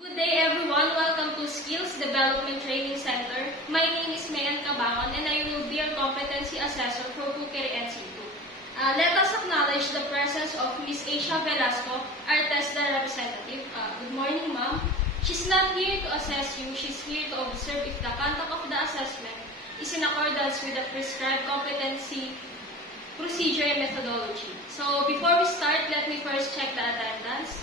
Good day everyone, welcome to Skills Development Training Center. My name is Cabangon and I will be your competency assessor for Cookery and Seafood. Let us acknowledge the presence of Ms. Asia Velasco, our TESDA representative. Good morning, ma'am. She's not here to assess you, she's here to observe if the conduct of the assessment is in accordance with the prescribed competency procedure and methodology. So before we start, let me first check the attendance.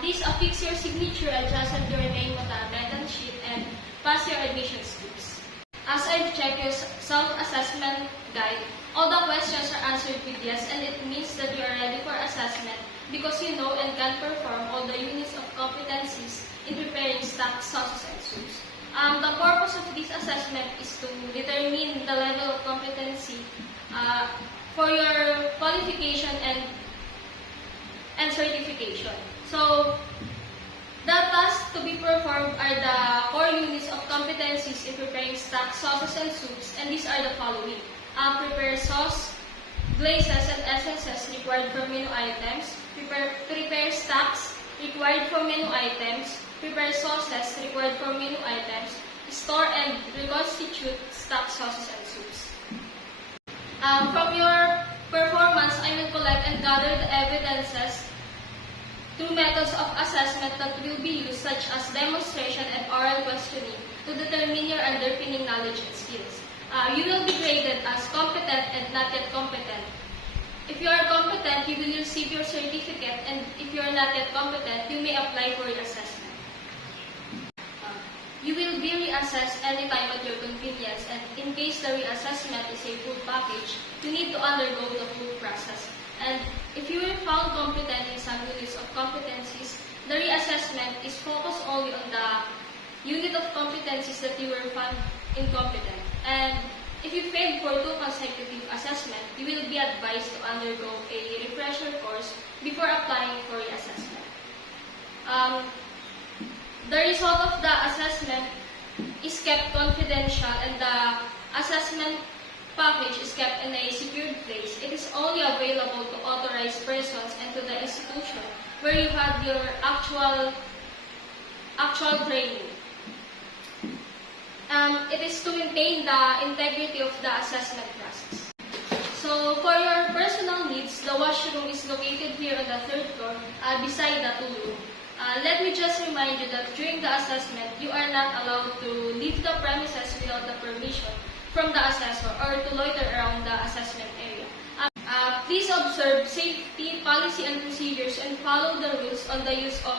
Please affix your signature, adjust your name on the attendance sheet, and pass your admission slips. As I've checked your self-assessment guide, all the questions are answered with yes, and it means that you are ready for assessment because you know and can perform all the units of competencies in preparing stock, sauces, and soups. The purpose of this assessment is to determine the level of competency for your qualification and certification. So, the tasks to be performed are the core units of competencies in preparing stock, sauces, and soups, and these are the following. Prepare sauce, glazes, and essences required for menu items. Prepare stocks required for menu items. Prepare sauces required for menu items. Store and reconstitute stock, sauces, and soups. From your performance, I will collect and gather the evidences through methods of assessment that will be used, such as demonstration and oral questioning, to determine your underpinning knowledge and skills. You will be graded as competent and not yet competent. If you are competent, you will receive your certificate, and if you are not yet competent, you may apply for reassessment. You will be reassessed anytime at your convenience, and in case the reassessment is a full package, you need to undergo the full process. And if you were found competent in some units of competencies, the reassessment is focused only on the unit of competencies that you were found incompetent. And if you failed for 2 consecutive assessments, you will be advised to undergo a refresher course before applying for reassessment. The result of the assessment is kept confidential, and the assessment package is kept in a secured place. It is only available to authorized persons and to the institution where you had your actual training. It is to maintain the integrity of the assessment process. So for your personal needs, the washroom is located here on the 3rd floor beside the tool room. Let me just remind you that during the assessment, you are not allowed to leave the premises without the permission from the assessor or to loiter around the assessment area. Please observe safety policy and procedures and follow the rules on the use of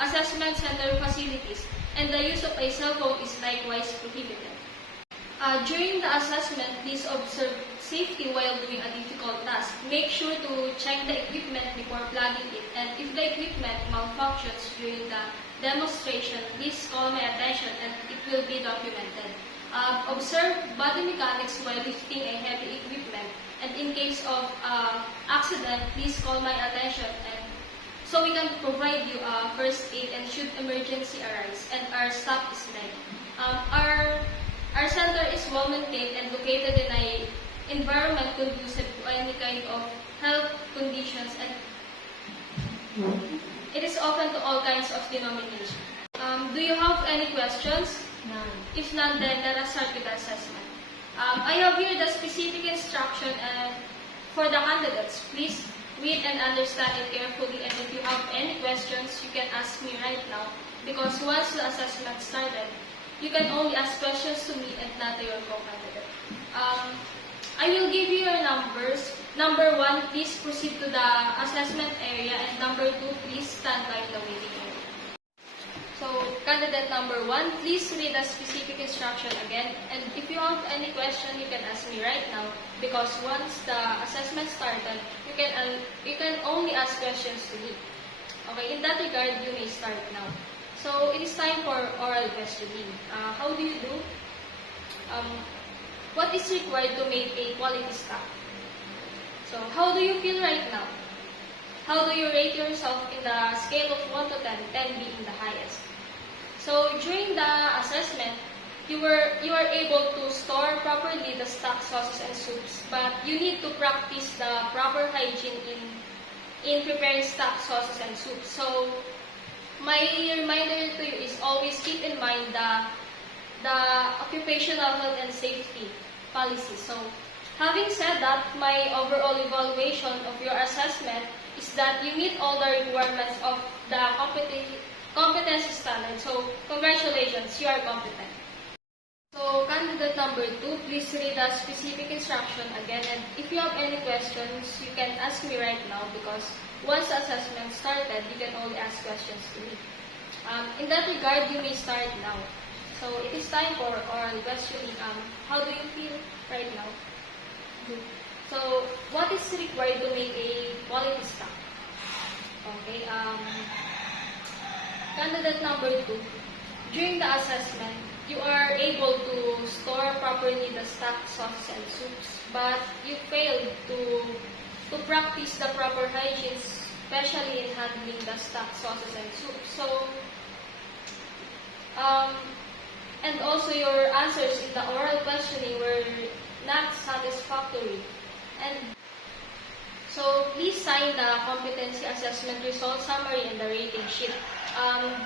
assessment center facilities, and the use of a cell phone is likewise prohibited. During the assessment, please observe safety while doing a difficult task. Make sure to check the equipment before plugging it, and if the equipment malfunctions during the demonstration, please call my attention and it will be documented. Observe body mechanics while lifting a heavy equipment, and in case of accident, please call my attention and so we can provide you first aid and should emergency arise, and our staff is ready. Our center is well maintained and located in an environment conducive to any kind of health conditions, and it is open to all kinds of denominations. Do you have any questions? None. If none, then let us start with the assessment. I have here the specific instruction for the candidates. Please read and understand it carefully, and if you have any questions, you can ask me right now, because once the assessment started, you can only ask questions to me and not to your co-candidate. I will give you your numbers. Number 1, please proceed to the assessment area, and number 2, please stand by the waiting area. So, candidate number 1, please read the specific instruction again, and if you have any question, you can ask me right now, because once the assessment started, you can only ask questions to me. Okay, in that regard, you may start now. So, it is time for oral questioning. How do you do? What is required to make a quality stock? So, how do you feel right now? How do you rate yourself in the scale of 1 to 10, 10 being the highest? So, during the assessment, you are able to store properly the stock, sauces, and soups, but you need to practice the proper hygiene in preparing stock, sauces, and soups. So, My reminder to you is always keep in mind the occupational health and safety policy. So, having said that, my overall evaluation of your assessment is that you meet all the requirements of the competency standard. So, congratulations, you are competent. So, candidate number 2, please read the specific instruction again. And if you have any questions, you can ask me right now because once the assessment started, you can only ask questions to me. In that regard, you may start now. So, it is time for oral questioning. How do you feel right now? Good. So, what is required to make a quality staff? Okay. Candidate number 2, during the assessment, you are able to store properly the stock sauces and soups, but you failed to practice the proper hygiene, especially in handling the stock sauces and soups. So, and also your answers in the oral questioning were not satisfactory. And so, please sign the competency assessment result summary and the rating sheet.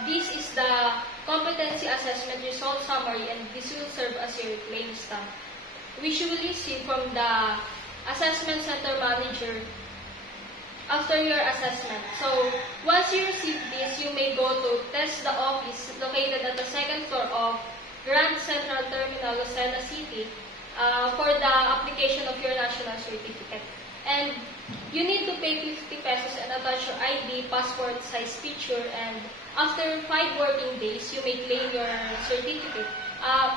This is the competency assessment result summary, and this will serve as your claim stamp, which you will receive from the assessment center manager after your assessment. So, once you receive this, you may go to test the office located at the second floor of Grand Central Terminal, Lucena City, for the application of your national certificate. And you need to pay 50 pesos and attach your ID, passport size picture, and after 5 working days, you may claim your certificate.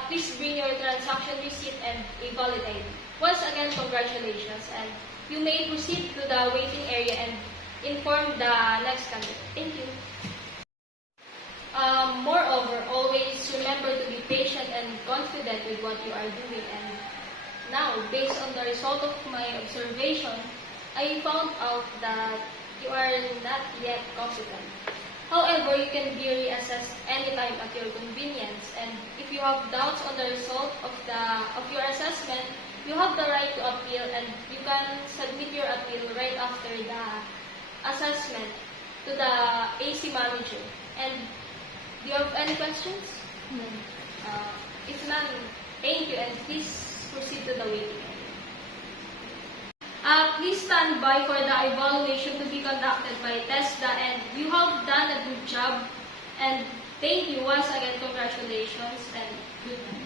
Please bring your transaction receipt and a valid ID. Once again, congratulations, and you may proceed to the waiting area and inform the next candidate. Thank you. Moreover, always remember to be patient and confident with what you are doing. And now, based on the result of my observation, I found out that you are not yet competent. However, you can be reassessed anytime at your convenience. And if you have doubts on the result of your assessment, you have the right to appeal, and you can submit your appeal right after the assessment to the AC manager. And do you have any questions? No. If none, thank you, and please proceed to the waiting area. Please stand by for the evaluation to be conducted by TESDA, and you have done a good job. And thank you once again. Congratulations and good night.